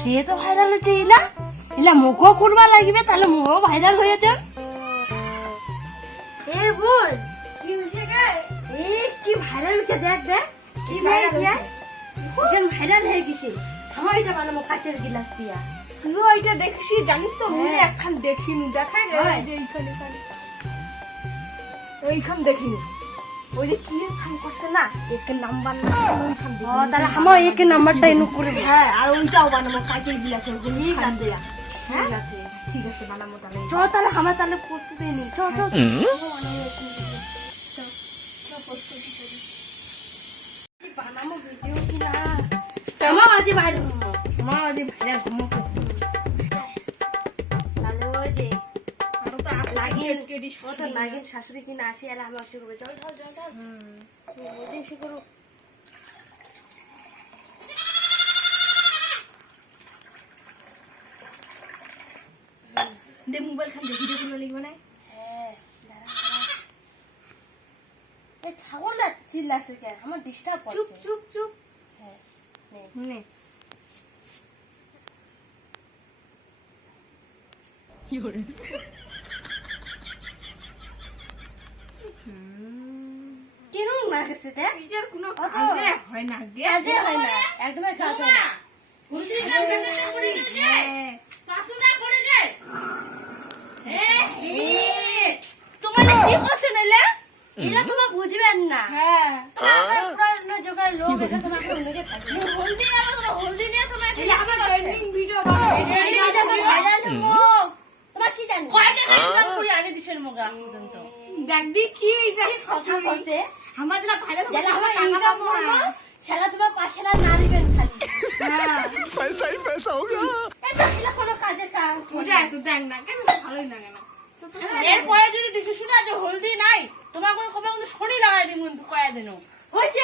সে তো ভাইরাল হচ্ছে ইলা ইলা মুখও করবা লাগবে তাহলে মুখও ভাইরাল হয়ে যাবে। এ বল কি হইছে গে? এ কি ভাইরাল হচ্ছে দেখ দেখ কি ভাইরাল হচ্ছে একদম ভাইরাল হয়ে গেছে। আমার এটা বানাবো কাচের গিলাস দিয়া। তুই ওইটা দেখছিস জানিস তো মুই একখান দেখিনি দেখাই রে যে এইখানে এইখান দেখিনি ওই যে কি খান করছে না এক নাম্বার না ওইখান ও তাহলে আমার এক নাম্বারটা এনু করে দে। হ্যাঁ আর ওইটাও বানাবো কাচের গিলাসের গুলি ঠিক আছে হ্যাঁ ঠিক আছে ঠিক আছে বানাবো তাহলে চ তাহলে আমার তাহলে প্রস্তুতি নি চ চ বানাবো ভিডিও কি না আমার আজি ভাইরাল আমার আজি ভাইরাল ঘুমো তাহলে ওই যে আরো তো আছে লাগিয়ে টেডি ও তো লাগিয়ে শাশুড়ি কিনা আসি আর আমি আসি করবে চল চল চল চল ওই এসে করো দে মোবাইল খান দেখি দেখি লিখবে না হ্যাঁ দাঁড়া দাঁড়া এই ছাগল না চিল্লাছে কেন আমার ডিস্টার্ব চুপ করছে চুপ চুপ হ্যাঁ নে নে কিরম লাগছে দেখ নিজের কোনো অত কাজে হয় না কাজে হয় না একদমই কাজ হয় না তোমার কি করছো নাইলে এলা তোমার বুঝবেন না হ্যাঁ তোমার পুরো জোগাড় লোক এটা তোমাকে অন্যকে থাকবে হলদি আর হলদি নিয়ে তোমার এই আমার ট্রেন্ডিং ভিডিও বানাবো ভাইরাল মুখ তোমার কি জানো কয়টা কাজ করে আনি দিছেন মুখ আজ পর্যন্ত দেখ দি কি এটা কথা বলছে আমাদের ভাইরাল যারা আমার টাকা পড়লো শালা তোমার পাশে না দিবেন খালি হ্যাঁ पैसा ही पैसा होगा। এটা ছিল কোনো কাজের কাজ ওটা এত দেখ না কেন ভালোই লাগে না এরপরে যদি দেখি শুনা যে হলদি নাই তোমার কোনো কবে কোনো শনি লাগাই দিমু কয়া দিন হইছে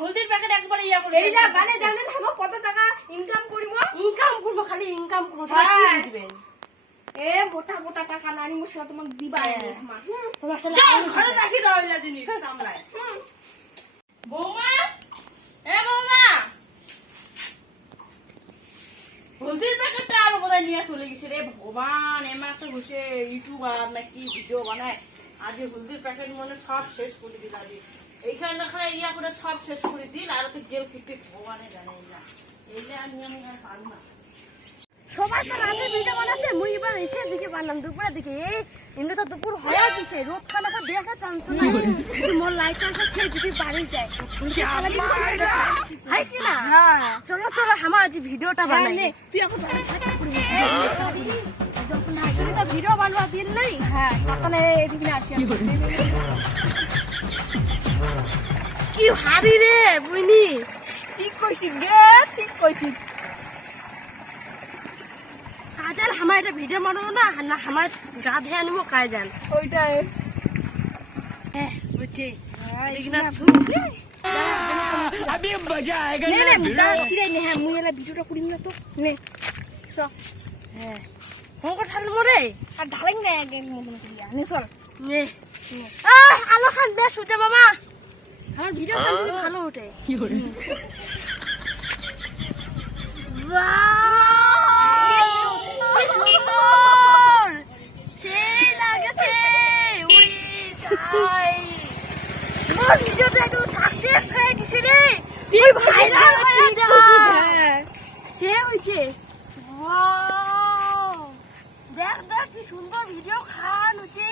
হলদির প্যাকেট একবার ইয়া করে এই যা মানে জানেন আমরা কত টাকা ইনকাম করিব ইনকাম করবো খালি ইনকাম করবো দিবেন এ মোটা মোটা টাকা নানি মুসা তোমাকে দিবা তোমার সাথে ঘরে রাখি দাও এলা জিনিস কামলায় বৌমা এ বৌমা হলদির প্যাকেটটা আরো বোধহয় নিয়ে চলে গেছে রে ভগবান এমন একটা বসে ইউটিউবার নাকি ভিডিও বানায় আজ হলদির প্যাকেট মনে সব শেষ করে দিল আজ এইখানে দেখানে ইয়া করে সব শেষ করে দিল আর তো গেল কিন্তু ভগবানে জানে না এলে আমি আর পারবো না সবাই তো রাতে ভিডিও বানাচ্ছে মুই এবার এসে দিকে বানলাম দুপুরের দিকে এই এমনি তো দুপুর হয়ে গেছে রোদ খানা দেখা চান্স না যদি মোর লাইট আনতে সে যদি বাড়ি যায় হাই কি না চলো চলো আমার আজ ভিডিওটা বানাই তুই এখন যখন আসলে তো ভিডিও বানবা দিন নাই হ্যাঁ তখন এদিকে না আসি কি হারি রে বুইনি ঠিক কইছিস রে ঠিক কইছিস কাজাল আমার এটা ভিডিও বানাবো না না আমার গা ধেয়ে আনিব কাজাল ওইটাই হ্যাঁ বুঝছি अभी मजा आएगा নে ना নে भिड़ो। দাঁড়া ছিড়ে নে হ্যাঁ মুই এলা ভিডিওটা করিম না তো নে চ হ্যাঁ হংকর ঠান্ডা মরে আর ঢালেন না একদম মতন করিয়া নে চল নে আলো খান বেশ উঠে মামা আমার ভিডিও খান যদি ভালো উঠে Wow! কি সুন্দর! সেই লাগেছে! উড়ি সাই! মোর ভিডিওটা একদম সাকসেস হয়ে গেছে রে! তুই ভাইরাল হয়ে গেছিস! সে হইছে! Wow! দেখ দেখ কি সুন্দর ভিডিও খান হচ্ছে!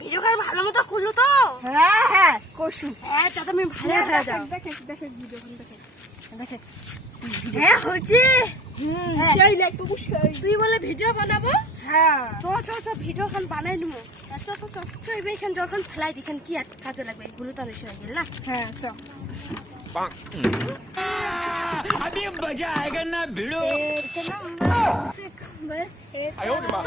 ভিডিও খান ভালো মতো করলো তো? হ্যাঁ হ্যাঁ কইছু হ্যাঁ তাতে আমি ভাইরাল হয়ে যাও দেখে দেখে ভিডিও দেখে দেখে হ্যাঁ হচ্ছে হ্যাঁ। সেই লাগতো সেই তুই বলে ভিডিও বানাবো হ্যাঁ চ চ চ ভিডিও খান বানাই নিবো চ তো চ চ এবার এখান যখন ফেলাই দিখান কি আর কাজে লাগবে এগুলো তো আমি শুনে গেল না হ্যাঁ চ अभी मजा आएगा ना भिड़ो। আয়ো মা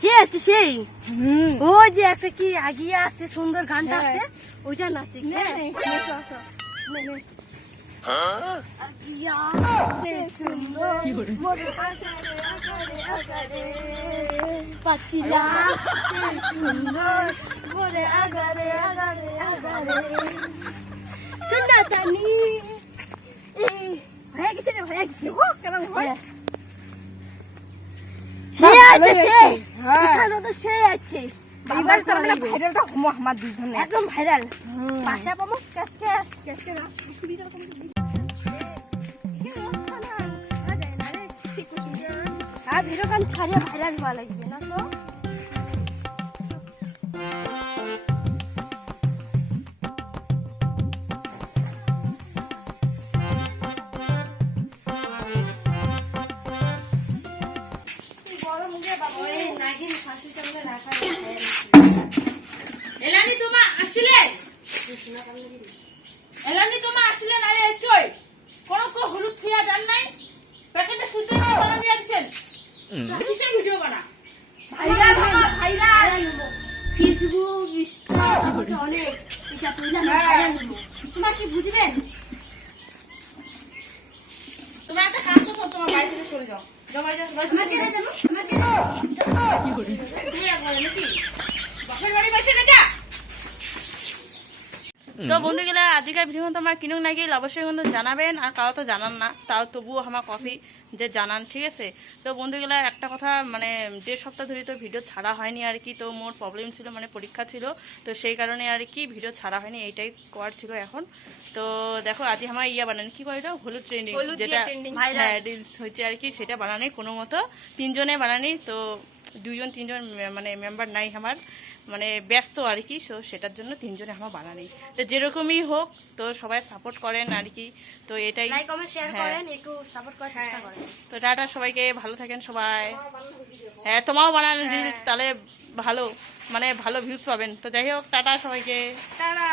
সে আছে সেই ও যে একটা কি আগিয়ে আছে সুন্দর গানটা আছে ওইটা নাচে আজিয়া সে সুন্দর মোরে আগারে আগারে আগারে পাচিলা সে সুন্দর মোরে আগারে আগারে আগারে শুননা তানি এই হয়ে গেছে রে হয়ে গেছে হো কেমন হয় সে আছে সে এখানে তো সে আছে এবার তো আমরা ভাইরালটা হমো আমার দুজনে একদম ভাইরাল পাশা পাবো ক্যাশ ক্যাশ ক্যাশ ক্যাশ সুবিধা রকম হ্যাঁ ভিডিও গান ছাড়িয়ে ভাইরাল হওয়া লাগবে না তো এলানি তোমা আসলে এলানি তোমা আসলে না রে কই কোন কো হলুদ থিয়া জান নাই প্যাকেটে সুতো বানা দিয়া দিছেন কিসের ভিডিও বানা ভাইরাল ভাইরাল ফেসবুক ইনস্টা অনেক এসব ভাইরাল তোমার কি বুঝবেন তুমি একটা কাজ করো তোমার বাড়ি থেকে চলে যাও জমাই যাও আমাকে না জানো আমাকে তুমি একবার নাকি বাপের বাড়ি বসে না তো বন্ধুগুলা আজকের ভিডিও তোমার কিনুক নাকি অবশ্যই কিন্তু জানাবেন আর কারো তো জানান না তাও তবুও আমার কফি যে জানান ঠিক আছে তো বন্ধুগুলা একটা কথা মানে 1.5 সপ্তাহ ধরে তো ভিডিও ছাড়া হয়নি আর কি তো মোর প্রবলেম ছিল মানে পরীক্ষা ছিল তো সেই কারণে আর কি ভিডিও ছাড়া হয়নি এইটাই করার ছিল এখন তো দেখো আজ আমার ইয়া বানানি কি বলে দাও হলুদ ট্রেন্ডিং যেটা হ্যাঁ রিলস হচ্ছে আর কি সেটা বানানি কোনো মতো 3 জনে বানানি তো 2 জন 3 জন মানে মেম্বার নাই আমার মানে ব্যস্ত আর কি সো সেটার জন্য 3 জনে আমার বানানি তো যেরকমই হোক তো সবাই সাপোর্ট করেন আর কি তো এটাই লাইক কমেন্ট শেয়ার করেন একটু সাপোর্ট করার চেষ্টা করেন তো টাটা সবাইকে ভালো থাকেন সবাই হ্যাঁ তোমাও বানান রিলস তাহলে ভালো মানে ভালো ভিউজ পাবেন তো যাই হোক টাটা সবাইকে তারা